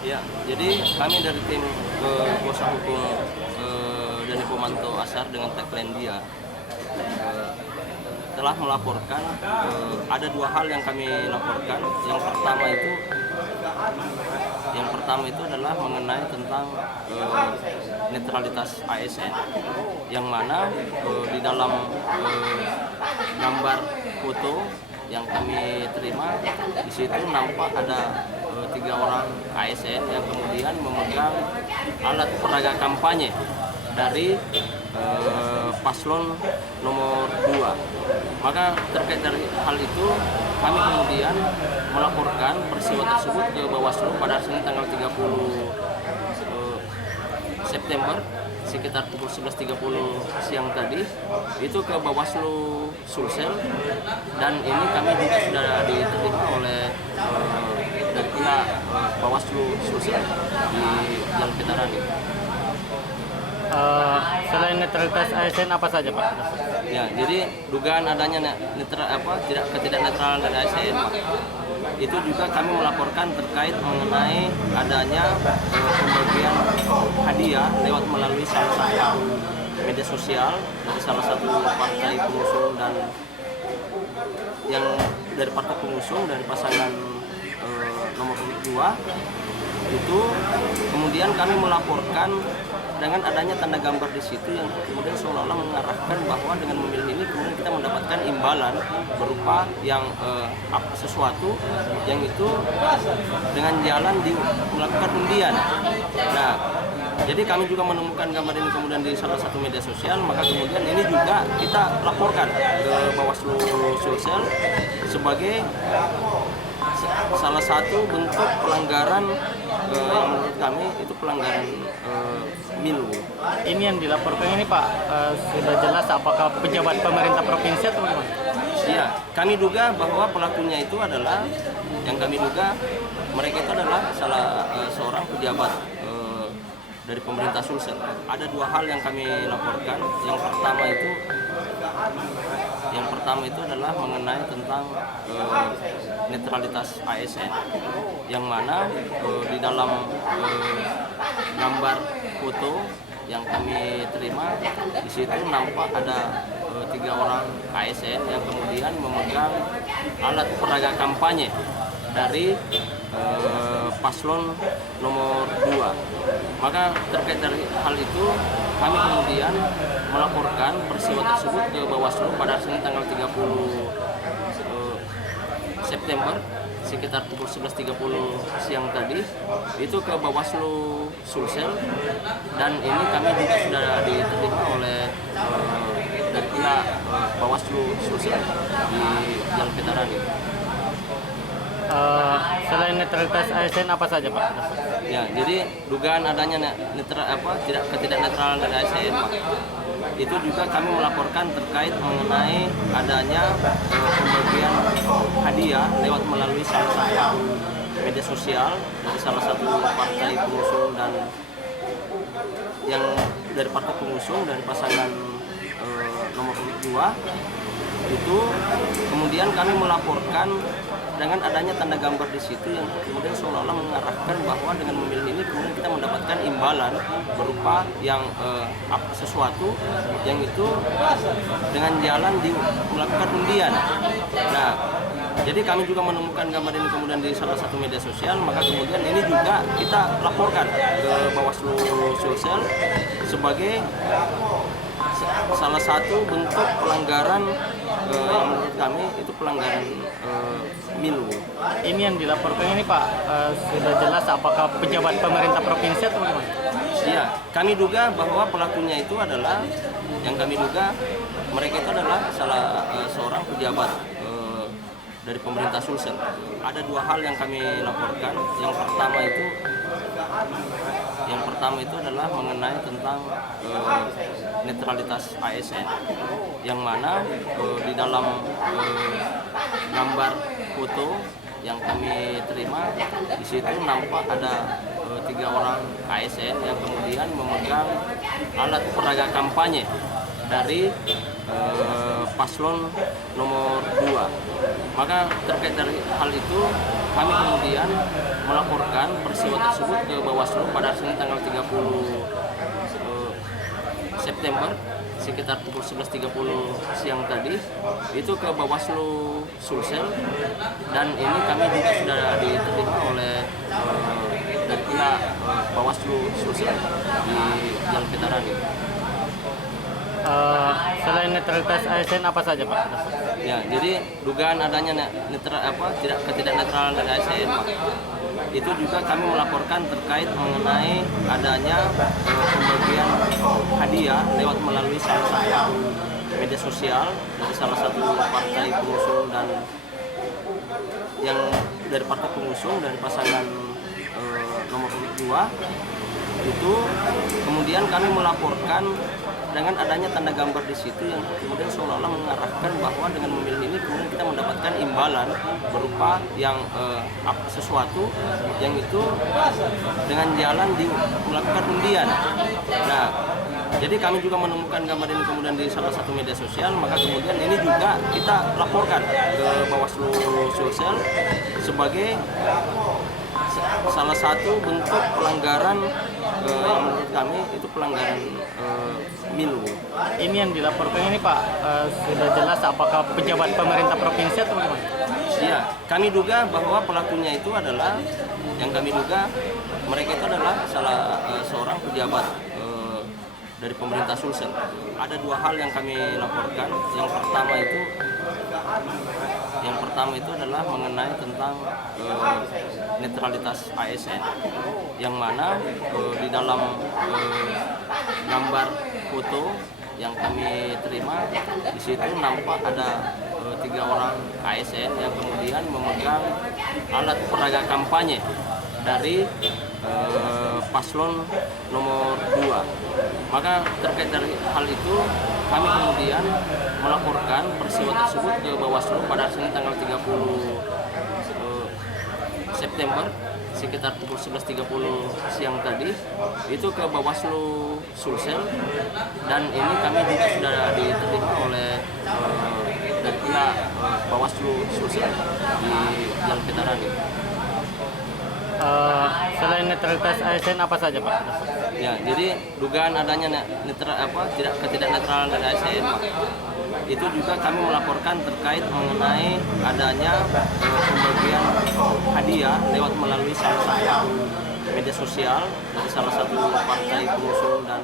Ya, jadi kami dari tim kuasa hukum Dani Pomanto Asar dengan tagline dia telah melaporkan ada dua hal yang kami laporkan. Yang pertama itu adalah mengenai tentang netralitas ASN, yang mana di dalam gambar foto yang kami terima di situ nampak ada 3 orang ASN yang kemudian memegang alat peraga kampanye dari paslon nomor 2. Maka terkait dari hal itu kami kemudian melaporkan peristiwa tersebut ke Bawaslu pada Senin tanggal 30 September sekitar pukul 11.30 siang tadi itu ke Bawaslu Sulsel, dan ini kami juga sudah diterima oleh dari pihak Bawaslu Sulsel di Jalan Veteran. Selain netralitas ASN apa saja Pak? Ya, jadi dugaan adanya ketidak netralan dari ASN itu juga kami melaporkan terkait mengenai adanya pembagian hadiah lewat melalui salah satu media sosial dari salah satu partai pengusung dan yang dari partai pengusung dari pasangan nomor 2 itu. Kemudian kami melaporkan dengan adanya tanda gambar di situ yang kemudian seolah-olah mengarahkan bahwa dengan memilih ini kemudian kita mendapatkan imbalan berupa yang sesuatu yang itu dengan jalan melakukan undian. Nah, jadi kami juga menemukan gambar ini kemudian di salah satu media sosial, maka kemudian ini juga kita laporkan ke Bawaslu Sulsel sebagai salah satu bentuk pelanggaran yang menurut kami itu pelanggaran milu. Ini yang dilaporkan ini Pak, sudah jelas apakah pejabat pemerintah provinsi atau bagaimana? Iya, kami duga bahwa pelakunya itu adalah, yang kami duga mereka itu adalah seorang pejabat dari pemerintah Sulsel. Ada dua hal yang kami laporkan. Yang pertama itu adalah mengenai tentang netralitas ASN, yang mana di dalam gambar foto yang kami terima di situ nampak ada 3 orang ASN yang kemudian memegang alat peraga kampanye dari paslon nomor 2. Maka terkait dari hal itu kami kemudian melaporkan peristiwa tersebut ke Bawaslu pada Senin tanggal 30 September sekitar pukul 11.30 siang tadi itu ke Bawaslu Sulsel, dan ini kami juga sudah diterima oleh dari pihak Bawaslu Sulsel di Jalan Veteran. Selain netralitas ASN apa saja Pak? Ya, jadi dugaan adanya ketidak netralan dari ASN itu juga kami melaporkan terkait mengenai adanya pembagian hadiah lewat melalui salah satu media sosial dari salah satu partai pengusung dan yang dari partai pengusung dari pasangan nomor 2 itu. Kemudian kami melaporkan dengan adanya tanda gambar di situ yang kemudian seolah-olah mengarahkan bahwa dengan memilih ini kemudian kita mendapatkan imbalan berupa yang sesuatu yang itu dengan jalan melakukan undian. Nah, jadi kami juga menemukan gambar ini kemudian di salah satu media sosial, maka kemudian ini juga kita laporkan ke Bawaslu Sulsel sebagai salah satu bentuk pelanggaran yang menurut kami itu pelanggaran milu. Ini yang dilaporkan ini Pak, sudah jelas apakah pejabat pemerintah provinsi atau bagaimana? Iya, kami duga bahwa pelakunya itu adalah, yang kami duga mereka itu adalah seorang pejabat dari pemerintah Sulsel. Ada dua hal yang kami laporkan. Yang pertama itu adalah mengenai tentang netralitas ASN, yang mana di dalam gambar foto yang kami terima di situ nampak ada 3 orang ASN yang kemudian memegang alat peraga kampanye dari paslon nomor 2. Maka terkait dari hal itu kami kemudian melaporkan peristiwa tersebut ke Bawaslu pada Senin tanggal 30 September sekitar pukul 11.30 siang tadi itu ke Bawaslu Sulsel, dan ini kami juga sudah diterima oleh dari pihak Bawaslu Sulsel di Jalan Veteran. Selain netralitas ASN apa saja Pak? Ya, jadi dugaan adanya ketidak netralan dari ASN, Pak, itu juga kami melaporkan terkait mengenai adanya pembagian hadiah lewat melalui salah satu media sosial dari salah satu partai pengusung, dan yang dari partai pengusung dari pasangan nomor 2 itu kemudian kami melaporkan dengan adanya tanda gambar di situ yang kemudian seolah-olah mengarahkan bahwa dengan memilih ini kemudian kita mendapatkan imbalan berupa yang sesuatu yang itu dengan jalan melakukan undian. Nah, jadi kami juga menemukan gambar ini kemudian di salah satu media sosial, maka kemudian ini juga kita laporkan ke Bawaslu Sulsel sebagai salah satu bentuk pelanggaran yang menurut kami itu pelanggaran milu. Ini yang dilaporkan ini Pak, sudah jelas apakah pejabat pemerintah provinsi atau bagaimana? Iya, kami duga bahwa pelakunya itu adalah, yang kami duga mereka itu adalah seorang pejabat dari pemerintah Sulsel. Ada 2 hal yang kami laporkan. Yang pertama itu adalah mengenai tentang netralitas ASN, yang mana di dalam gambar foto yang kami terima di situ nampak ada 3 orang ASN yang kemudian memegang alat peraga kampanye dari paslon nomor 2. Maka terkait dari hal itu kami kemudian melaporkan peristiwa tersebut ke Bawaslu pada Senin tanggal 30 September sekitar pukul 11.30 siang tadi itu ke Bawaslu Sulsel, dan ini kami juga sudah diterima oleh dari pihak Bawaslu Sulsel di Jalan Veteran. Selain netralitas ASN apa saja Pak? Ya, jadi dugaan adanya ketidak netralan dari ASN, Pak, itu juga kami melaporkan terkait mengenai adanya pembagian hadiah lewat melalui salah satu media sosial dari salah satu partai pengusung dan